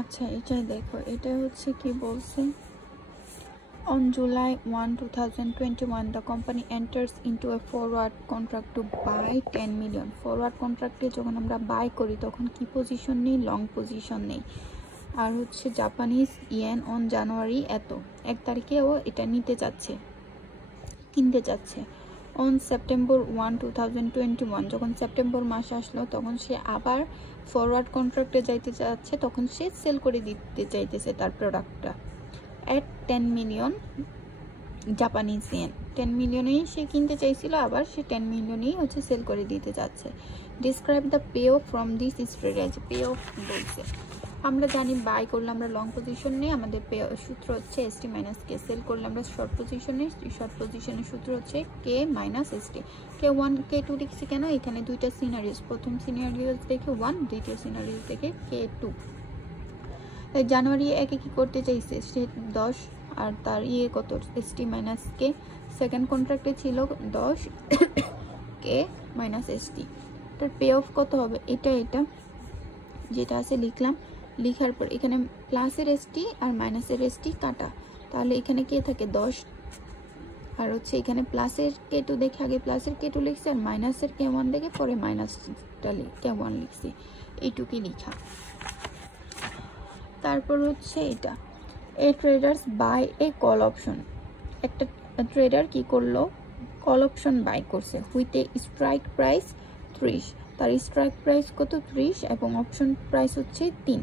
আচ্ছা এটাই দেখো, এটা হচ্ছে কি বলছে, on July 1, 2021 the company enters into a forward contract to buy 10 million. Forward কন্ট্রাক্টে যখন আমরা বাই করি তখন কি পজিশন নেই, লং পজিশন নেই। আর হচ্ছে জাপানিজ ইয়েন অন জানুয়ারি এত 1 তারিখে ও এটা নিতে চাচ্ছে, কিনতে চাচ্ছে। অন সেপ্টেম্বর 1, 2021 যখন সেপ্টেম্বর মাস আসলো তখন সে আবার ফরওয়ার্ড কন্ট্রাক্টে যাইতে চাচ্ছে, তখন সে সেল করে দিতে চাইতেছে তার প্রোডাক্টটা at 10 million জাপানিজ ইয়েন। 10 মিলিয়নেই সে কিনতে চাইছিল, আবার সে 10 মিলিয়নেই হচ্ছে সেল করে দিতে যাচ্ছে। Describe the pay off from this strategy. Pay off বলছে, আমরা জানি বাই করলে আমরা লং পজিশন নেই, আমাদের পে সূত্র হচ্ছে এসটি মাইনাস কে। সেল করলে আমরা শর্ট পজিশনে, শর্ট পজিশনের সূত্র হচ্ছে কে মাইনাস এসটি। K1 K2 লিখছি কেন, এখানে দুইটা সিনারিওস, প্রথম সিনারিওস দেখে 1, দ্বিতীয় সিনারিওস দেখে K2। জানুয়ারি 1 কি করতে চাইছে সে 10, আর তার কত এসটি মাইনাস কে। সেকেন্ড কন্ট্রাক্টে ছিল 10 কে মাইনাস এসটি। তার পে অফ কত হবে, এটা যেটা আছে লিখলাম। লিখার পর এখানে প্লাসের এসটি আর মাইনাসের এসটি কাটা, তাহলে এখানে কে থাকে 10, আর হচ্ছে এখানে প্লাসের K2 দেখে আগে প্লাসের K2 লিখছি, আর মাইনাসের K1 দেখে পরে মাইনাসটা K1 লিখছি, এইটুকুই লিখা। তারপর হচ্ছে এটা, a traders buy a call option. একটা ট্রেডার কি করলো, কল অপশন বাই করছে উইথ এ স্ট্রাইক প্রাইস 30। তার স্ট্রাইক প্রাইস কত 30 এবং অপশন প্রাইস হচ্ছে 3।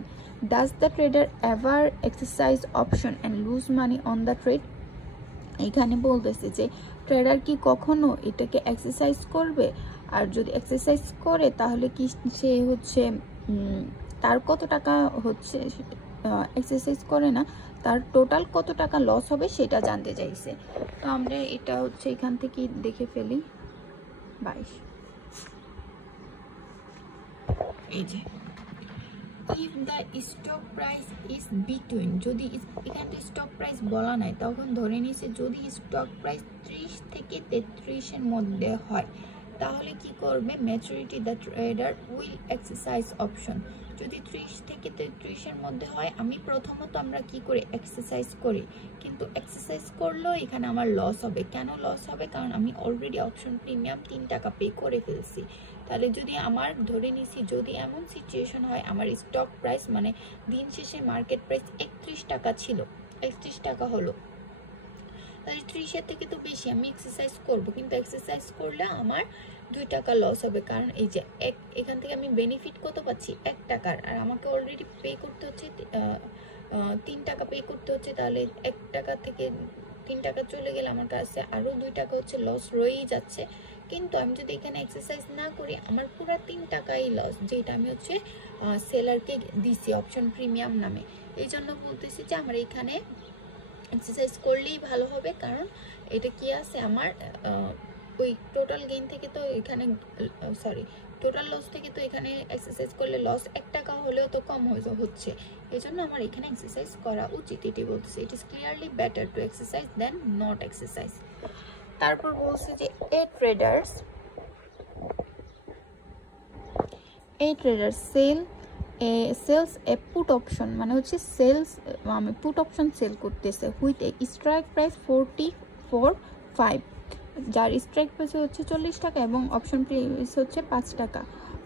Does the trader ever exercise option and lose money on the trade. এখানে বলতেছে যে ট্রেডার কি কখনো এটাকে এক্সারসাইজ করবে, আর যদি এক্সারসাইজ করে তাহলে কি সে হচ্ছে তার কত টাকা হচ্ছে, এক্সারসাইজ করে না তার টোটাল কত টাকা লস হবে সেটা জানতে চাইছে। তো আমরা এটা হচ্ছে এখান থেকে দেখে ফেলি 22। এই যে if the stock price is between, যদি এখানে স্টক প্রাইস বলা নাই তখন ধরে নিছে যদি স্টক প্রাইস 30 থেকে 33 এর মধ্যে হয় তাহলে কি করবে, maturity the trader will exercise option. যদি 30 থেকে 33 এর মধ্যে হয়, আমি প্রথমত আমরা কি করে এক্সারসাইজ করি, কিন্তু এক্সারসাইজ করলেও এখানে আমার লস হবে। কেন লস হবে, কারণ আমি অলরেডি অপশন প্রিমিয়াম 3 টাকা পে করে ফেলছি। তাহলে যদি আমার ধরে নিছি যদি এমন সিচুয়েশন হয় আমার স্টক প্রাইস মানে দিন শেষে মার্কেট প্রাইস 31 টাকা ছিল, 31 টাকা হলো, তাহলে 30 এর থেকে তো বেশি আমি এক্সারসাইজ করব, কিন্তু এক্সারসাইজ করলে আমার 2 টাকা লস হবে। কারণ এই যে এখান থেকে আমি বেনিফিট কত পাচ্ছি 1 টাকার, আর আমাকে অলরেডি পে করতে হচ্ছে 3 টাকা পে করতে হচ্ছে। তাহলে 1 টাকা থেকে 3 টাকা চলে গেলে আমার কাছে আরো 2 টাকা হচ্ছে লস রয়েই যাচ্ছে। কিন্তু আমি যদি এখানে এক্সারসাইজ না করি আমার পুরো 3 টাকাই লস, যেটা আমি হচ্ছে সেলারকে দিছি অপশন প্রিমিয়াম নামে। এই জন্য বলতেছি যে আমার এখানে এক্সারসাইজ করলেই ভালো হবে, কারণ এটা কি আছে আমার ওই টোটাল গেইন থেকে তো এখানে সরি টোটাল লস থেকে তো এখানে এক্সারসাইজ করলে লস 1 টাকা হলেও তো কম হচ্ছে। এই জন্য আমার এখানে এক্সারসাইজ করা উচিত, এটি বলতেছে it is clearly better to exercise than not exercise. তারপর বলছে যে a traders sells a put option, মানে হচ্ছে সেলস আমি পুট অপশন সেল করতেছে উইথ এ স্ট্রাইক প্রাইস 44.5, যার স্ট্রাইক প্রাইস হচ্ছে 40 টাকা এবং অপশন প্রাইস হচ্ছে 5 টাকা।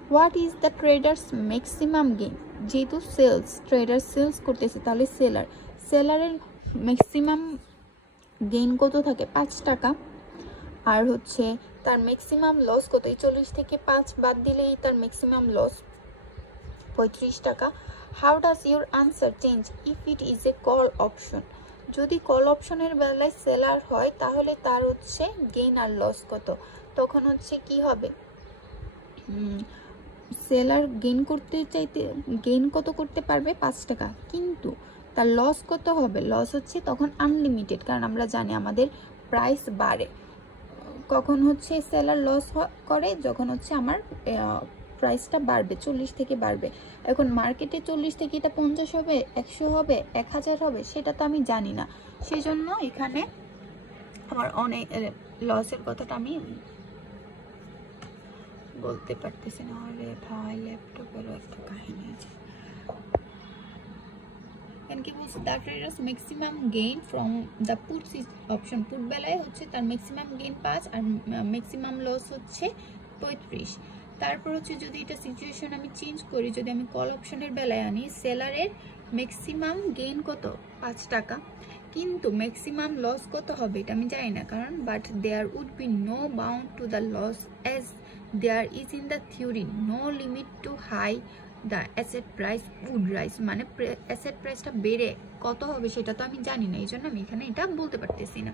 What is the traders maximum gain, যেহেতু ট্রেডার সেলস করতেছে তাহলে সেলারের ম্যাক্সিমাম গেইন কত থাকে 5 টাকা, আর হচ্ছে তার ম্যাক্সিমাম লস কত, 40 থেকে 5 বাদ দিলেই তার ম্যাক্সিমাম লস 35 টাকা। How does your answer change if it is a call option, যদি কল অপশনের বেলায় সেলার হয় তাহলে তার হচ্ছে গেইন আর লস কত, তখন হচ্ছে কি হবে, সেলার গেইন কত করতে পারবে 5 টাকা, কিন্তু তার লস কত হবে, লস হচ্ছে তখন আনলিমিটেড, কারণ আমরা জানি আমাদের প্রাইস বাড়ে। কখন হচ্ছে সেলার লস করে, যখন হচ্ছে আমার প্রাইসটা বাড়বে 40 থেকে বাড়বে। এখন মার্কেটে 40 থেকে এটা 50 হবে, 100 হবে, 1000 হবে, সেটা তো আমি জানি না। সেই জন্য এখানে আমার অনেক লসের কথাটা আমি বলতে পারতেছি না। আরে ভাই ল্যাপটপেরও একটা কাহিনী আছে। এখানে কি বলছে the traders maximum gain from the puts option, put বেলায় হচ্ছে তার ম্যাক্সিমাম গেইন 5 আর ম্যাক্সিমাম লস হচ্ছে 35। তারপর হচ্ছে যদি এটা সিচুয়েশন আমি চেঞ্জ করি, যদি আমি কল অপশনের বেলায় আনি, সেলারের ম্যাক্সিমাম গেইন কত 5 টাকা, কিন্তু ম্যাক্সিমাম লস কত হবে এটা আমি জানি না, কারণ but there would be no bound to the loss as there is in the theory no limit to high the asset price would rise, মানে অ্যাসেট প্রাইসটা বেড়ে কত হবে সেটা তো আমি জানি না, এই জন্য আমি এখানে এটা বলতে পারতেছি না।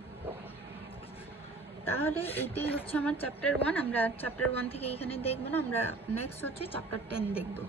তাহলে এটাই হচ্ছে আমার চ্যাপ্টার 1। আমরা চ্যাপ্টার 1 থেকে এখানে দেখবো না, আমরা নেক্সট হচ্ছে চ্যাপ্টার 10 দেখবো।